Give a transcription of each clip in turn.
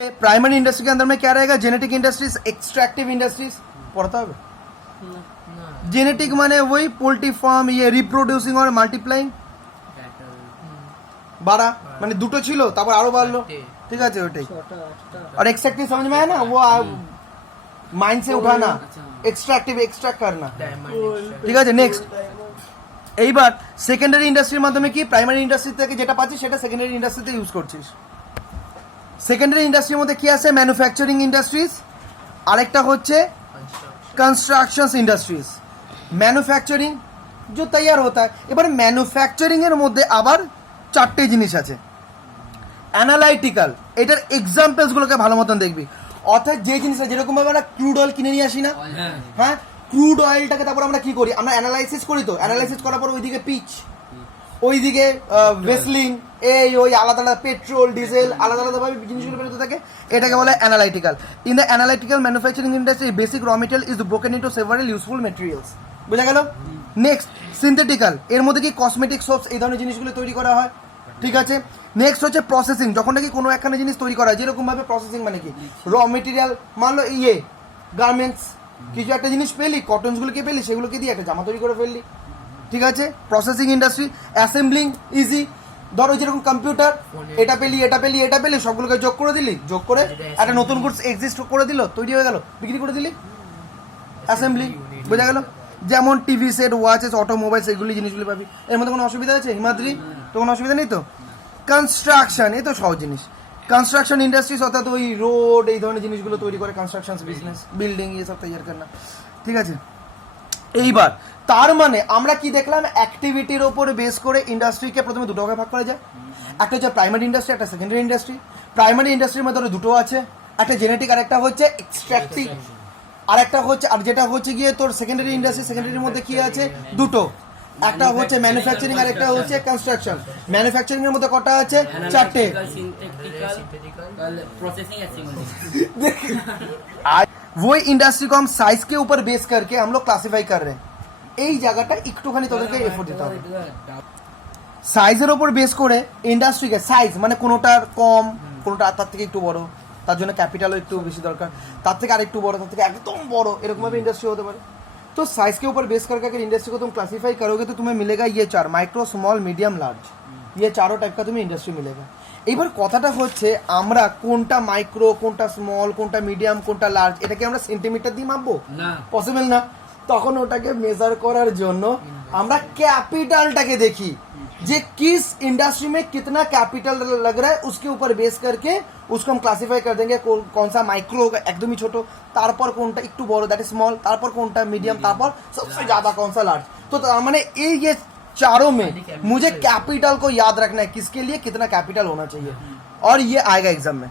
Primary industry के अंदर में क्या रहेगा? जेनेटिक इंडस्ट्रीज, एक्सट्रैक्टिव इंडस्ट्रीज पढ़ता है। जेनेटिक माने वही पोल्ट्री फार्म, ये रिप्रोड्यूसिंग और মাল্টিপ্লাইং বাড়া মানে দুটো ছিল তারপর আরো বাড়লো, ঠিক আছে ওটাই। और एक्सट्रैक्टिव समझ में है ना, वो माइंड से उठाना, एक्सट्रैक्टिव एक्सट्रैक्ट करना, ঠিক আছে। নেক্সট এইবার সেকেন্ডারি ইন্ডাস্ট্রির মাধ্যমে কি প্রাইমারি ইন্ডাস্ট্রি থেকে যেটা পাচ্ছিস সেটা সেকেন্ডারি ইন্ডাস্ট্রিতে ইউজ করছিস। সেকেন্ডারি ইন্ডাস্ট্রির মধ্যে কি আছে? ম্যানুফ্যাকচারিং ইন্ডাস্ট্রিজ, আরেকটা হচ্ছে कंस्ट्रक्शन इंडस्ट्रीज। मैन्युफैक्चरिंग जो तैयार होता है, এবার ম্যানুফ্যাকচারিং এর মধ্যে আবার চারটে জিনিস আছে। অ্যানালাইটিক্যাল, এটার এক্সাম্পলস গুলোকে ভালো মতন দেখবি। অর্থাৎ যে জিনিসটা যেরকম ভাবে আমরা ক্রুড অয়েল কিনে নিয়ে আসি না, হ্যাঁ, ক্রুড অয়েলটাকে তারপর আমরা কি করি? আমরা অ্যানালাইসিস করি। তো অ্যানালাইসিস করার পর ওইদিকে পিচ, ওইদিকে ভেসলিন, এই ওই আলাদা আলাদা পেট্রোল, ডিজেল, আলাদা আলাদাভাবে জিনিসগুলো বেরোতে থাকে, এটাকে বলে analytical. In the analytical manufacturing industry basic র material is broken into several useful materials. বোঝা গেল? নেক্সট সিনথেটিক্যাল, এর মধ্যে কি কসমেটিক সোপস, এই ধরনের জিনিসগুলো তৈরি করা হয়, ঠিক আছে। নেক্সট হচ্ছে প্রসেসিং, যখন নাকি কোনো একখানে জিনিস তৈরি করা হয়, যেরকম ভাবে প্রসেসিং মানে কি র মেটেরিয়াল, মানলো ইয়ে গার্মেন্টস, কিছু একটা জিনিস পেলি, কটনসগুলোকে পেলি, সেগুলোকে দিয়ে একটা জামা তৈরি করে ফেললি, ঠিক আছে। Processing industry. অ্যাসেম্বলিং ইজি, ধরো যেরকম কম্পিউটার, এটা পেলি এটা পেলি এটা পেলি, সবগুলোকে যোগ করে দিলি, যোগ করে একটা নতুন গুডস এক্সিস্ট করে দিল, তৈরি হয়ে গেল, বিক্রি করে দিলি, অ্যাসেম্বলি। বোঝা গেল? যেমন টিভি সেট, ওয়াচেস, অটোমোবাইলস, এগুলি জিনিসগুলি পাবি। এর মধ্যে কোনো অসুবিধা আছে হিমাদ্রি? তো কোনো অসুবিধা নেই তো। কনস্ট্রাকশন, এই তো সহজ জিনিস। কনস্ট্রাকশন ইন্ডাস্ট্রিজ অর্থাৎ ওই রোড, এই ধরনের জিনিসগুলো তৈরি করে কনস্ট্রাকশন বিজনেস, বিল্ডিং এসব তৈরি করা, ঠিক আছে। এইবার তার মানে আমরা কি দেখলাম? অ্যাক্টিভিটির ওপর বেস করে ইন্ডাস্ট্রিকে প্রথমে দুটো ভাগে ভাগ করা যায়। একটা হচ্ছে প্রাইমারি ইন্ডাস্ট্রি, একটা সেকেন্ডারি ইন্ডাস্ট্রি। প্রাইমারি ইন্ডাস্ট্রির মধ্যে দুটো আছে, একটা জেনেটিক আর একটা হচ্ছে এক্সট্রাকটিভ, আর একটা হচ্ছে, আর যেটা হচ্ছে গিয়ে তোর সেকেন্ডারি ইন্ডাস্ট্রি, সেকেন্ডারির মধ্যে কি আছে? দুটো, একটা হচ্ছে ম্যানুফ্যাকচারিং আর একটা হচ্ছে কনস্ট্রাকশন। ম্যানুফ্যাকচারিং এর মধ্যে কটা আছে? চারটে। वो इंडस्ट्री को हम साइज के ऊपर बेस करके हम लोग क्लासिफाई कर रहे हैं। এই জায়গাটা একটুখানি তোদেরকে এফোর্ট দিতে হবে। সাইজের ওপর বেস করে ইন্ডাস্ট্রিকে, সাইজ মানে কোনোটার কম, কোনোটা তার থেকে একটু বড়, তার জন্য ক্যাপিটালও একটু বেশি দরকার, তার থেকে আরেকটু বড়, তার থেকে একদম বড়, এরকম ভাবে इंडस्ट्री होते पारे। तो साइज के ऊपर बेस करके अगर इंडस्ट्री को तुम क्लासिफाई करोगे तो तुम्हें मिलेगा ये चार, माइक्रो, स्मॉल, मीडियम, लार्ज, ये चारों टाइप का तुम्हें इंडस्ट्री मिलेगा। এবার কথাটা হচ্ছে আমরা কোনটা মাইক্রো, কোনটা স্মল, কোনটা মিডিয়াম, কোনটা লার্জ, এটাকে আমরা সেন্টিমিটার দিয়ে মাপবো? না, পসিবল না। তখন ওটাকে মেজার করার জন্য আমরা ক্যাপিটালটাকে দেখি, যে किस इंडस्ट्री में कितना कैपिटल लग रहा है, उसके ऊपर बेस करके उसको हम क्लासिफाई कर देंगे। कौन सा माइक्रो होगा एकदम ही छोटो, তারপর কোনটা একটু বড় दैट इज स्मॉल, তারপর কোনটা मीडियम, তারপর सबसे ज्यादा कौन सा लार्ज। तो माने ये चारों में मुझे कैपिटल को याद रखना है, किसके लिए कितना कैपिटल होना चाहिए, और ये आएगा एग्जाम में।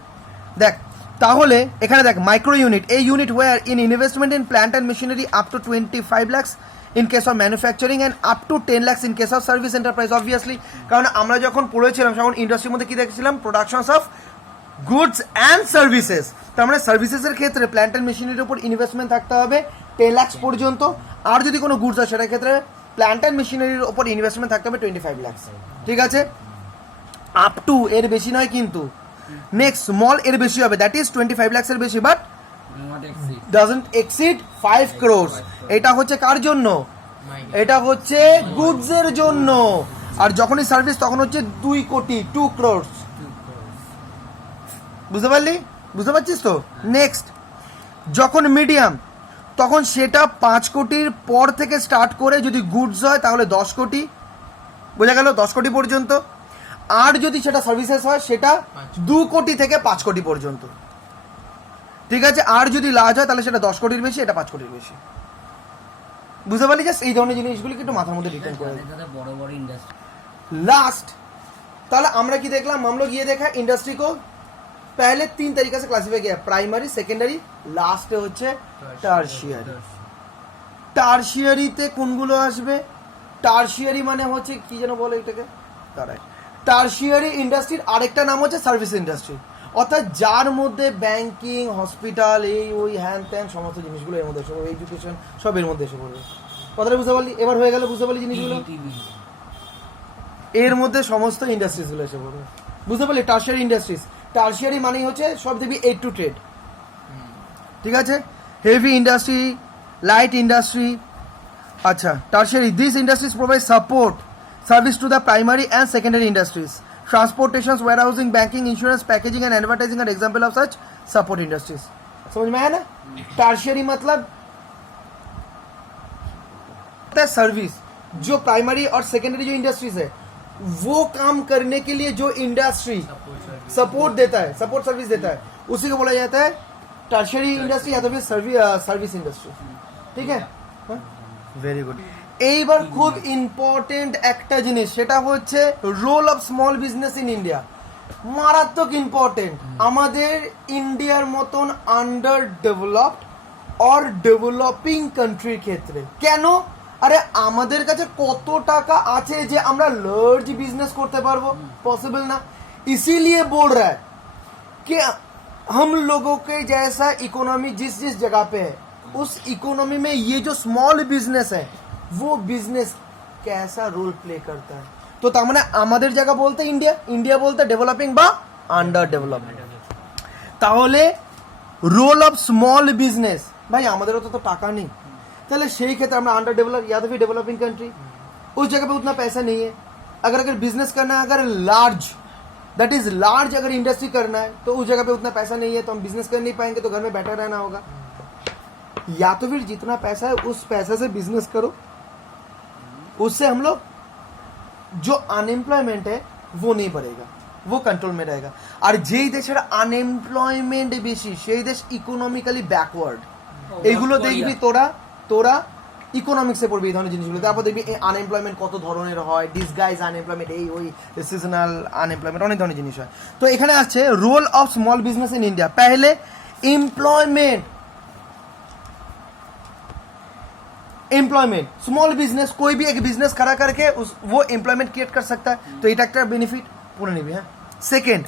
देख তাহলে এখানে দেখ মাইক্রো ইউনিট, এই unit were in investment in plant and machinery up to 25 lakhs in case of manufacturing and up to 10 lakhs in case of service enterprise. Obviously, কারণ আমরা যখন পড়েছিলাম তখন ইন্ডাস্ট্রির মধ্যে কি দেখেছিলাম? Productions of goods and services. তার মানে সার্ভিসেসের ক্ষেত্রে প্ল্যান্ট অ্যান্ড মেশিনারির উপর ইনভেস্টমেন্ট থাকতে হবে 10 lakhs পর্যন্ত, আর যদি কোনো গুডস হয় সেটার ক্ষেত্রে প্ল্যান্ট অ্যান্ড মেশিনারির উপর ইনভেস্টমেন্ট থাকতে হবে 25 lakhs, ঠিক আছে। আপ টু এর বেশি নয় কিন্তু। নেক্সট স্মল এর বেশি হবে, দ্যাট ইজ 25 lakhs এর বেশি, বাট ডাজন্ট এক্সিড 5 crores। এটা হচ্ছে কার জন্য? এটা হচ্ছে গুডস এর জন্য। আর যখনই সার্ভিস তখন হচ্ছে 2 কোটি, 2 crores। বুঝতে পারলি? বুঝতে পারছিস তো? নেক্সট যখন মিডিয়াম, তখন সেটা 5 কোটির পর থেকে স্টার্ট করে, যদি গুডস হয় তাহলে 10 কোটি। বোঝা গেল? 10 কোটি পর্যন্ত। আর যদি সেটা সার্ভিসেস হয় সেটা 2 কোটি থেকে 5 কোটি পর্যন্ত, ঠিক আছে। আর যদি লার্জ হয় তাহলে সেটা 10 কোটির বেশি, এটা 5 কোটির বেশি। বুঝতে পারলি? জাস্ট এই ধরনের জিনিসগুলিকে একটু মাথার মধ্যে ডিটেইল করে বড় বড় ইন্ডাস্ট্রি। लास्ट, তাহলে আমরা কি দেখলাম? हम लोग ये देखा इंडस्ट्री को पहले 3 तरीके से क्लासिफाई किया, प्राइमरी, सेकेंडरी, लास्ट হচ্ছে টারশিয়ারি। টারশিয়ারিতে কোনগুলো আসবে? টারশিয়ারি মানে হচ্ছে কি যেন বলে এটাকে, দাঁড়ায়, টারশিয়ারি ইন্ডাস্ট্রির আরেকটা নাম হচ্ছে সার্ভিস ইন্ডাস্ট্রি, অর্থাৎ যার মধ্যে ব্যাংকিং, হসপিটাল, এই ওই হ্যান ত্যান সমস্ত জিনিসগুলো এর মধ্যে এসে পড়বে, এডুকেশন সব এর মধ্যে এসে পড়বে। কথাটা বুঝতে পারলি? এবার হয়ে গেল? বুঝতে পারলি জিনিসগুলো? এর মধ্যে সমস্ত ইন্ডাস্ট্রিজগুলো এসে পড়বে। বুঝতে পারলি? টারশিয়ারি ইন্ডাস্ট্রিজ টার্সিয়ারি মানেই হচ্ছে সব দেখবি এইড টু ট্রেড, ঠিক আছে, হেভি ইন্ডাস্ট্রি, লাইট ইন্ডাস্ট্রি। আচ্ছা, tertiary, this industries provide support service to the primary and secondary industries. Transportation, warehousing, banking, insurance, packaging and advertising are example of such support industries. समझ में आया ना? Tertiary मतलब service, जो primary और secondary जो industries है वो काम करने के लिए जो इंडस्ट्री सपोर्ट देता है, सपोर्ट सर्विस देता है, उसी को बोला जाता है टर्शियरी इंडस्ट्री या तो फिर सर्विस इंडस्ट्री। ठीक है, वेरी गुड। এইবার খুব ইম্পর্টেন্ট একটা জিনিস, সেটা হচ্ছে role of small business in India. মারাত্মক ইম্পর্টেন্ট আমাদের ইন্ডিয়ার মতন আন্ডার ডেভেলপড অর ডেভেলপিং কান্ট্রির ক্ষেত্রে। কেন? আরে আমাদের কাছে কত টাকা আছে যে আমরা লার্জ বিজনেস করতে পারবো? পসিবল না। इसीलिए बोल रहा है कि हम लोगों के जैसा इकोनॉमी जिस जिस जगह पे है उस इकोनॉमी में ये जो स्मॉल बिजनेस है वो बिजनेस कैसा रोल प्ले करता है। तो তার মানে আমাদের জায়গা বলতে ইন্ডিয়া, ইন্ডিয়া বলতে ডেভেলপিং বা আন্ডার ডেভেলপমেন্ট। তাহলে রোল অফ স্মল বিজনেস, ভাই আমাদেরও তো টাকা নেই, তাহলে সেই ক্ষেত্রে আমরা अंडर डेवलप या तो फिर डेवलपिंग कंट्री, उस जगह पे उतना पैसा नहीं है। अगर बिजनेस करना है, अगर लार्ज दैट इज लार्ज अगर इंडस्ट्री करना है तो उस जगह पे उतना पैसा नहीं है, तो हम बिजनेस कर नहीं पाएंगे, तो घर में बैठा रहना होगा। या तो फिर जितना पैसा है उस पैसे से बिजनेस करो, उससे हम लोग जो अनएम्प्लॉयमेंट है वो नहीं बढ़ेगा, वो कंट्रोल में रहेगा। और যেই দেশের আনএমপ্লয়মেন্ট বেশি সেই দেশ ইকোনমিক্যালি ব্যাকওয়ার্ড। এইগুলো দেখবি তোরা ইকোনমিক্সে পড়বি এই ধরনের জিনিসগুলো। তারপর দেখবি এই আনএমপ্লয়মেন্ট কত ধরনের হয়, ডিসগাইজ আনএমপ্লয়মেন্ট, এই ওই সিজনাল আনএমপ্লয়মেন্ট, অনেক ধরনের জিনিস হয়। তো এখানে আসছে role of small business in India. पहले एम्प्लॉयमेंट, स्मॉल बिजनेस कोई भी एक बिजनेस खड़ा करके वो एम्प्लॉयमेंट क्रिएट कर सकता है, तो এটা একটা বেনিফিট পুরো নিবি। হ্যাঁ, সেকেন্ড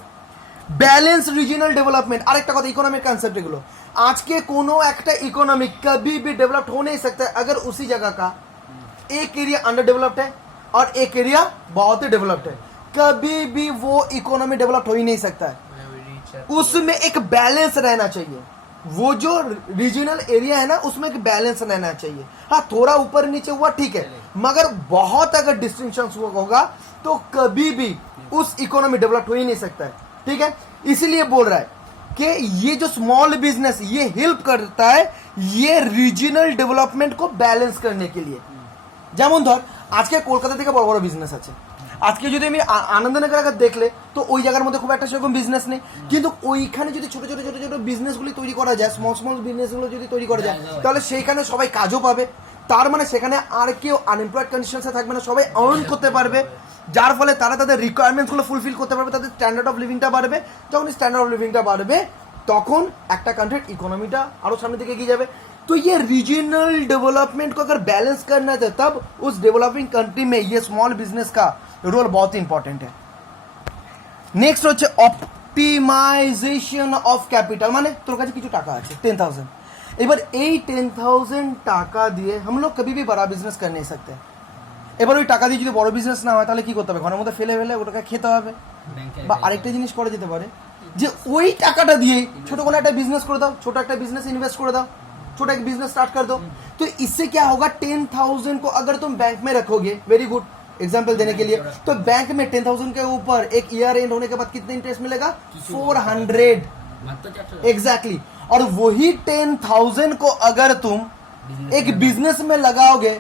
ব্যালেন্স রিজিওনাল डेवलपमेंट। আরেকটা কথা, ইকোনমিক কনসেপ্ট এগুলো। आज के कोनो একটা इकोनॉमी कभी भी डेवलप्ड हो नहीं सकता है अगर उसी जगह का एक एरिया अंडर डेवलप्ड है और एक एरिया बहुत ही डेवलप्ड है। कभी भी वो इकोनॉमी डेवलप्ड हो ही नहीं सकता है, उसमें एक बैलेंस रहना चाहिए। वो जो रीजनल एरिया है ना उसमें एक बैलेंस रहना चाहिए। हाँ, थोड़ा ऊपर नीचे हुआ ठीक है, मगर बहुत अगर डिस्टिंक्शन होगा तो कभी भी उस इकोनॉमी डेवलप हो ही नहीं सकता है। ठीक है, इसीलिए बोल रहा है कि ये जो स्मॉल बिजनेस ये हेल्प करता है ये रीजनल डेवलपमेंट को बैलेंस करने के लिए। যেমন ধর আজকে কলকাতা থেকে বড় বড় বিজনেস আছে, আজকে যদি আমি আনন্দনগর দেখলে তো ওই জায়গার মধ্যে খুব একটা সেরকম বিজনেস নেই, কিন্তু ওইখানে যদি ছোট ছোট ছোট ছোট বিজনেসগুলি তৈরি করা যায়, স্মল বিজনেসগুলো যদি তৈরি করা যায় তাহলে সেইখানে সবাই কাজও পাবে। তার মানে সেখানে আর কেউ আনএমপ্লয়েড কন্ডিশনসে থাকবে না, সবাই আর্ন করতে পারবে, যার ফলে তারা তাদের রিকোয়ারমেন্টসগুলো ফুলফিল করতে পারবে, তাদের স্ট্যান্ডার্ড অফ লিভিংটা বাড়বে। যখন স্ট্যান্ডার্ড অফ লিভিংটা বাড়বে তখন একটা কান্ট্রির ইকোনমিটা আরও সামনের দিকে এগিয়ে যাবে। तो ये रीजनल डेवलपमेंट को अगर बैलेंस करना है तब उस डेवलपिंग कंट्री में ये स्मॉल बिजनेस का रोल बहुत इंपॉर्टेंट है। नेक्स्ट হচ্ছে অপটিমাইজেশন অফ ক্যাপিটাল। মানে তোর কাছে কিছু টাকা আছে 10,000, এবার এই 10,000 টাকা দিয়ে हम लोग कभी भी बड़ा बिजनेस कर नहीं सकते। এবার ওই টাকা দিয়ে যদি বড় বিজনেস না হয় তাহলে কি করতে হবে? ঘরের মধ্যে ফেলে ফেলে ওটাকে খেতে হবে। বা আরেকটা জিনিস করা যেতে পারে যে ওই টাকাটা দিয়ে ছোট কোনো একটা বিজনেস করে দাও, ছোট একটা বিজনেস ইনভেস্ট করে দাও, छोटा एक बिजनेस स्टार्ट कर दो। तो इससे क्या होगा, 10,000 को अगर तुम बैंक में रखोगे, वेरी गुड एग्जांपल देने के लिए, तो बैंक में 10,000 के ऊपर एक ईयर एंड होने के बाद कितना इंटरेस्ट मिलेगा? 400 एग्जैक्टली। और वही 10,000 को अगर तुम एक बिजनेस में लगाओगे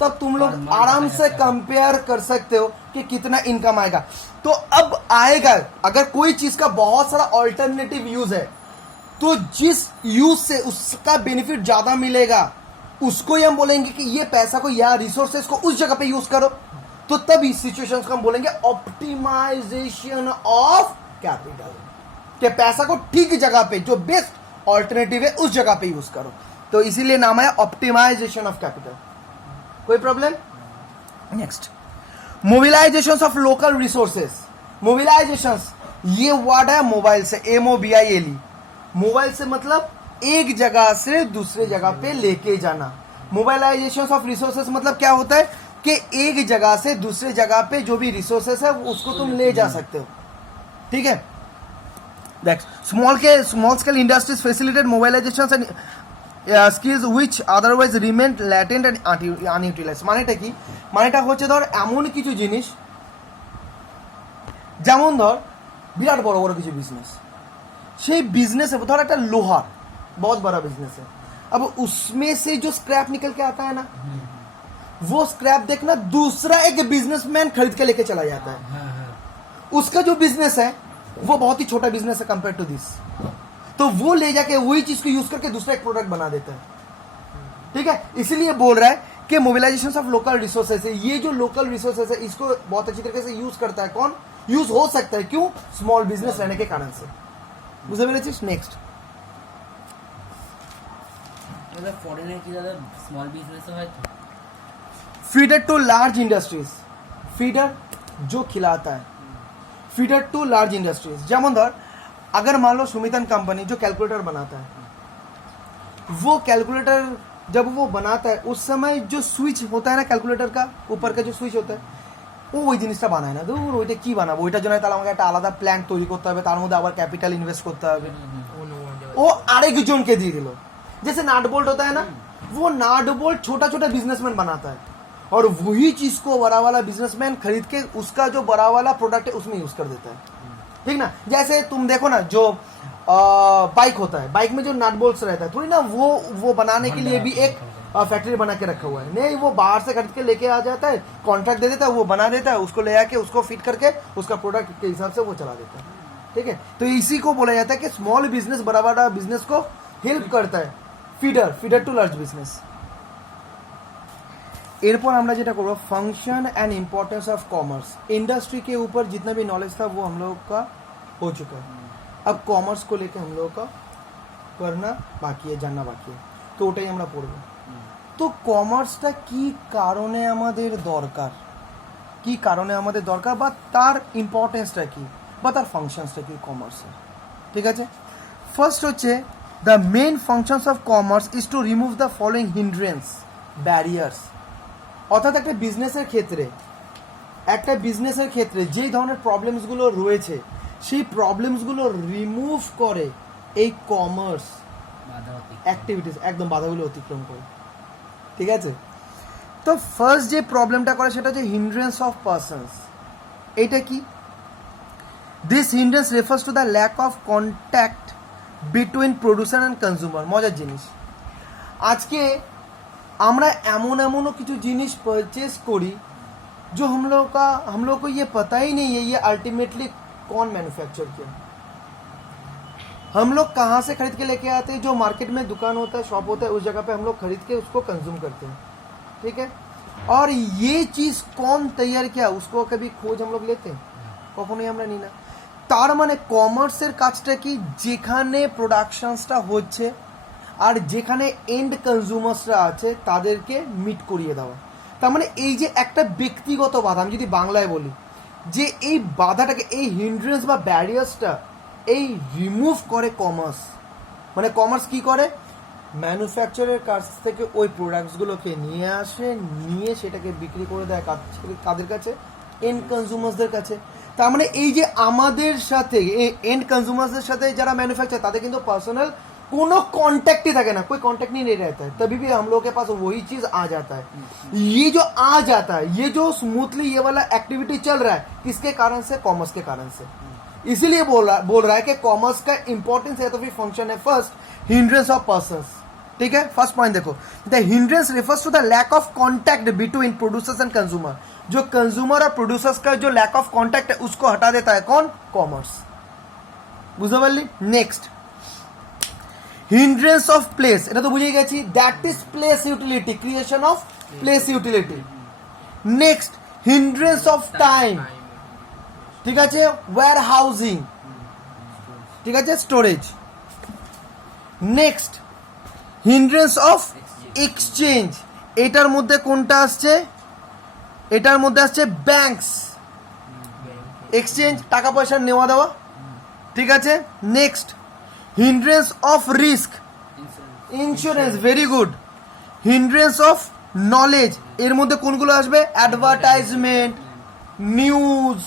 तब तुम लोग आराम से कंपेयर कर सकते हो कि कितना इनकम आएगा। तो अब आएगा, अगर कोई चीज का बहुत सारा ऑल्टरनेटिव यूज है तो जिस यूज से उसका बेनिफिट ज्यादा मिलेगा उसको ही हम बोलेंगे कि ये पैसा को या रिसोर्सेस को उस जगह पे यूज करो। तो तब इस सिचुएशंस को हम बोलेंगे ऑप्टिमाइजेशन ऑफ कैपिटल, कि पैसा को ठीक जगह पे जो बेस्ट ऑल्टरनेटिव है उस जगह पे यूज करो। तो इसीलिए नाम है ऑप्टिमाइजेशन ऑफ कैपिटल। कोई problem? Next, mobilization of local resources. Mobilization ये वर्ड है मोबाइल से, MOBILE। मोबाइल से मतलब एक जगह से दूसरे जगह पे लेके जाना। मोबाइलाइजेशन ऑफ रिसोर्सेस मतलब क्या होता है कि एक जगह से दूसरे जगह पे जो भी रिसोर्सेस है उसको तुम ले जा सकते हो। ठीक है, দেখ small scale industries facilitate mobilizations and skills which otherwise remain latent and unutilized. মানেটা কি? মানেটা হচ্ছে ধর এমন কিছু জিনিস, যেমন ধর বিরাট বড় বড় কিছু বিজনেস, সেই बिजनेस है धर एक लोहार बहुत बड़ा बिजनेस है, अब उसमें से जो स्क्रैप निकल के आता है ना, वो स्क्रैप देखना दूसरा एक बिजनेसमैन खरीद के लेके चला जाता है, उसका जो बिजनेस है वो बहुत ही छोटा बिजनेस है कंपेयर टू दिस, तो वो ले जाके वही चीज को यूज करके दूसरा एक प्रोडक्ट बना देता है. ठीक है, इसीलिए बोल रहा है कि मोबिलाइजेशन ऑफ लोकल रिसोर्सेस है, ये जो लोकल रिसोर्सेस है इसको बहुत अच्छी तरीके से यूज करता है कौन? यूज हो सकता है, क्यों? स्मॉल बिजनेस रहने के कारण से. বুঝতে পেরেছিস? নেক্সট ফরেনে কি দাদা স্মল বিজনেস হয় তো? Feeder to large industries, feeder जो खिलाता है, फीडर टू लार्ज इंडस्ट्रीज. যেমন ধর अगर मान लो सुमितन कंपनी जो कैलकुलेटर बनाता है, वो कैलकुलेटर जब वो बनाता है उस समय जो स्विच होता है ना कैलकुलेटर का ऊपर का जो स्विच होता है, ও ওই জিনিসটা বানায় না, ধর ওইটা কি বানাবো, ওইটার জন্য তাহলে আমাকে একটা আলাদা প্ল্যান তৈরি করতে হবে, তার মধ্যে আবার ক্যাপিটাল ইনভেস্ট করতে হবে, ও আরেকজনকে দিয়ে দিল. जैसे नाट बोल्ट होता है ना, वो नाट बोल्ट छोटा छोटा बिजनेसमैन बनाता है और वही चीज को बड़ा वाला बिजनेसमैन खरीद के उसका जो बड़ा वाला प्रोडक्ट है उसमें यूज कर देता है. ठीक ना, जैसे तुम देखो ना जो बाइक होता है, बाइक में जो नट बोल्ट्स रहता है थोड़ी ना, वो बनाने के लिए भी एक फैक्ट्री बना के रखा हुआ है, नहीं वो बाहर से खरीद के लेके आ जाता है, कॉन्ट्रैक्ट दे देता है, वो बना देता है, उसको ले आके उसको फिट करके उसका प्रोडक्ट के हिसाब से वो चला देता है. ठीक है, तो इसी को बोला जाता है कि स्मॉल बिजनेस बड़ा बड़ा बिजनेस को हेल्प करता है, फीडर टू लार्ज बिजनेस. एरपर আমরা যেটা করব function and importance of commerce. Industry के ऊपर जितना भी नॉलेज था वो हम लोगों का हो चुका है, अब कॉमर्स को लेके हम लोगों का करना बाकी है, जानना बाकी है, तो ওটাই আমরা পড়ব. তো কমার্সটা কি কারণে আমাদের দরকার, কি কারণে আমাদের দরকার, বা তার ইম্পর্টেন্সটা কি, বা তার ফাংশনসটা কি কমার্সের. ঠিক আছে, ফার্স্ট হচ্ছে the main functions of commerce is to remove the following hindrance barriers. অর্থাৎ একটা বিজনেসের ক্ষেত্রে যেই ধরনের প্রবলেমসগুলো রয়েছে সেই প্রবলেমসগুলো রিমুভ করে এই কমার্স অ্যাক্টিভিটিস, একদম বাধাগুলো অতিক্রম করে. ঠিক আছে, তো ফার্স্ট যে প্রবলেমটা করে সেটা হচ্ছে হিন্ড্রেন্স অফ পারসনস. এটা কি? This hindrance refers to the lack of contact between producer and consumer. মজার জিনিস, আজকে আমরা এমনও কিছু জিনিস परचेज করি जो हम लोग को ये पता ही नहीं है ये अल्टीमेटली कौन मैन्युफैक्चर किया. हम लोग कहाँ से खरीद के लेके आते हैं, जो मार्केट में दुकान होता है, शॉप होता है, उस जगह पे हम लोग खरीद के उसको कंज्यूम करते हैं. ठीक है, और ये चीज़ कौन तैयार किया उसको कभी खोज हम लोग लेते हैं? কখনোই আমরা নিই না. তার মানে কমার্সের কাজটা কি, যেখানে প্রোডাকশনসটা হচ্ছে আর যেখানে এন্ড কনজিউমার্সরা আছে তাদেরকে মিট করিয়ে দেওয়া. তার মানে এই যে একটা ব্যক্তিগত বাধা, আমি যদি বাংলায় বলি যে এই বাধাটাকে, এই হিন্ড্রেন্স বা ব্যারিয়ার্সটা এই রিমুভ করে কমার্স. মানে কমার্স কি করে, ম্যানুফ্যাকচারের কাছ থেকে ওই প্রোডাক্টসগুলোকে নিয়ে আসে, নিয়ে সেটাকে বিক্রি করে দেয় কাদের কাছে, এন্ড কনজিউমার্সদের কাছে. তার মানে এই যে আমাদের সাথে एंड कंज्यूमर्स साथ जरा मैन्युफैक्चर ताते किंतु पर्सनल कोनो कांटेक्ट ही থাকে না, कोई कांटेक्ट नहीं रहता है, तभी भी हम लोग के पास वही चीज आ जाता है. ये जो आ जाता है, ये जो स्मूथली ये वाला एक्टिविटी चल रहा है, किसके कारण से? कॉमर्स के कारण से. इसीलिए बोल रहा है कि कॉमर्स का इंपॉर्टेंस है तो फिर फंक्शन है फर्स्ट हिंड्रेंस ऑफ पर्संस. ठीक है, फर्स्ट पॉइंट देखो, the hindrance refers to the lack of contact between producers and consumer. जो कंज्यूमर और प्रोड्यूसर्स का जो लैक ऑफ कॉन्टैक्ट है उसको हटा देता है कौन? कॉमर्स. बुझते पारली? नेक्स्ट हिंड्रेंस ऑफ प्लेस, এটা তো বুঝেই গেছি, that is place utility, creation of place utility. Next hindrance of time, ঠিক আছে, ওয়্যার হাউজিং, ঠিক আছে, storage. Next hindrance of exchange, এটার মধ্যে কোনটা আসছে? এটার মধ্যে আসছে ব্যাংকস, এক্সচেঞ্জ, টাকা পয়সা নেওয়া দেওয়া. ঠিক আছে, next hindrance of risk, insurance, very good. Hindrance of knowledge, এর মধ্যে কোনগুলো আসবে? অ্যাডভার্টাইজমেন্ট, নিউজ,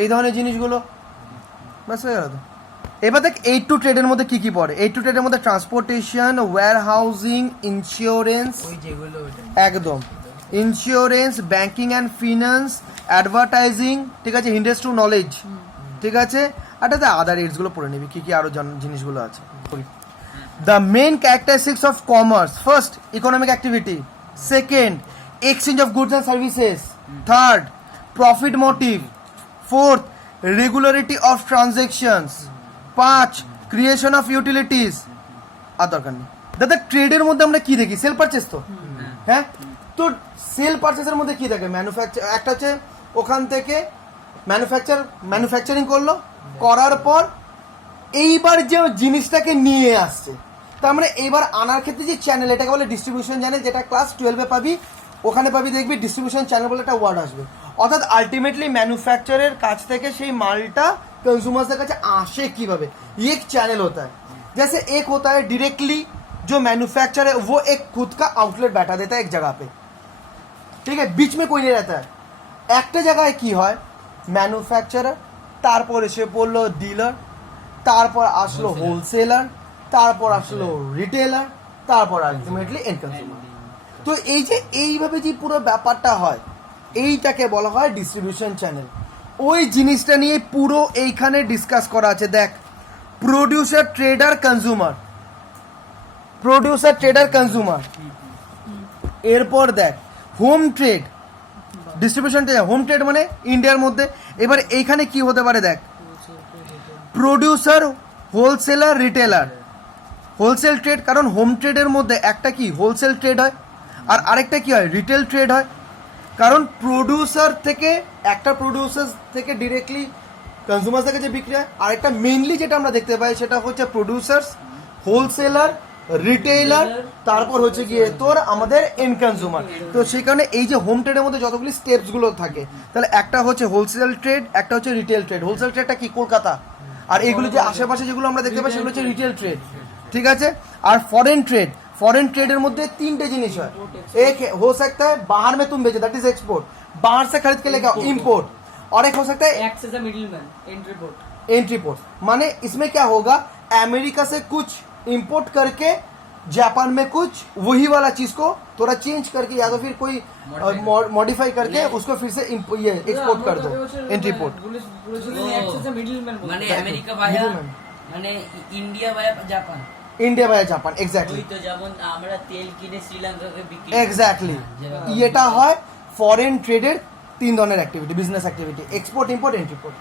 এই ধরনের জিনিসগুলো. ব্যাস হয়ে গেল তো. এবার দেখ 8 টু ট্রেডের মধ্যে কি কি পড়ে। 8 টু ট্রেডের মধ্যে ট্রান্সপোর্টেশন, ওয়্যার হাউজিং, ইন্স্যুরেন্স, ওই যেগুলো একদম insurance, banking and finance, advertising, ঠিক আছে, হিন্ডেস টু নলেজ, ঠিক আছে। আর এটাতে আদার এডসগুলো পড়ে নিবি, কি কি আরো জিনিসগুলো আছে। The main characteristics of commerce: first, economic activity; second, exchange of goods and services; third, profit motive; fourth, regularity of transactions; 5, creation of utilities. আর দরকার নেই দাদা। ট্রেডের মধ্যে আমরা কি দেখি? সেল পারচেস তো, হ্যাঁ। তো সেল পারচেসের মধ্যে কি থাকে? ম্যানুফ্যাকচার, একটা হচ্ছে ওখান থেকে ম্যানুফ্যাকচারিং করলো, করার পর এইবার যে জিনিসটাকে নিয়ে আসছে, তার মানে এইবার আনার ক্ষেত্রে যে চ্যানেল, এটাকে বলে ডিস্ট্রিবিউশন চ্যানেল, যেটা ক্লাস 12-এ পাবি। ওখানে পাবি দেখবি ডিস্ট্রিবিউশন চ্যানেল বলে একটা ওয়ার্ড আসবে। অর্থাৎ আলটিমেটলি ম্যানুফ্যাকচারের কাছ থেকে সেই মালটা कंज्यूमर्स কাছে আসে কিভাবে, ये एक चैनल होता है। जैसे एक होता है डायरेक्टली, जो मैन्युफैक्चर है वो एक खुद का आउटलेट बैठा देता है एक जगह पे, ठीक है, बीच में कोई नहीं रहता है। একটা জায়গায় কি হয়, ম্যানুফ্যাকচারার, তারপর এসে পড়লো ডিলার, তারপর আসলো হোলসেলার, তারপর আসলো রিটেলার, তারপর আলটিমেটলি এন্ড কনজিউমার। তো এই যে এইভাবে যে পুরো ব্যাপারটা হয়, এইটাকে বলা হয় ডিস্ট্রিবিউশন চ্যানেল। ওই জিনিসটা নিয়ে পুরো এইখানে ডিসকাস করা আছে। দেখ, producer, trader, consumer, producer, trader, consumer. এরপর দেখ home trade, distribution trade, home trade মানে ইন্ডিয়ার মধ্যে। এবার এইখানে কি হতে পারে দেখ, producer, wholesaler, retailer. Wholesale trade, কারণ হোম ট্রেডের মধ্যে একটা কি হোলসেল ট্রেড হয়, আর আরেকটা কি হয় রিটেল ট্রেড হয়। কারণ প্রোডিউসার থেকে, একটা প্রোডিউসার থেকে ডিরেক্টলি কনজিউমার থেকে যে বিক্রি হয়, আরেকটা মেইনলি যেটা আমরা দেখতে পাই সেটা হচ্ছে প্রোডিউসার্স, হোলসেলার, রিটেইলার, তারপর হচ্ছে গিয়ে তোর আমাদের এন্ড কনজিউমার। তো সেই কারণে এই যে হোম ট্রেডের মধ্যে যতগুলি স্টেপসগুলো থাকে, তাহলে একটা হচ্ছে হোলসেল ট্রেড, একটা হচ্ছে রিটেল ট্রেড। হোলসেল ট্রেডটা কি কলকাতা, আর এগুলো যে আশেপাশে যেগুলো আমরা দেখতে পাই সেগুলো হচ্ছে রিটেল ট্রেড, ঠিক আছে। আর ফরেন ট্রেড, फॉरेन ट्रेडर मध्य 3टे जिनिस है। एक हो सकता है बाहर में तुम बेचो, दैट इज एक्सपोर्ट, बाहर से खरीद के लेके आओ, इम्पोर्ट। और एक हो सकता है act as a middleman, entry port. Entry port माने इसमें क्या होगा, अमेरिका से कुछ इंपोर्ट करके जापान में कुछ वही वाला चीज को थोड़ा चेंज करके या तो फिर कोई मॉडिफाई करके उसको फिर से ये एक्सपोर्ट कर दो, एंट्री पोर्ट। মানে আমেরিকা ভায়া, মানে India via Japan, India by Japan, exactly. তো যেমন আমরা তেল কিনে শ্রীলঙ্কাকে বিক্রি, এক্স্যাক্টলি। এটা হয় ফরেন ট্রেডের 3 ধরনের activity, business activity: export, import, entry port.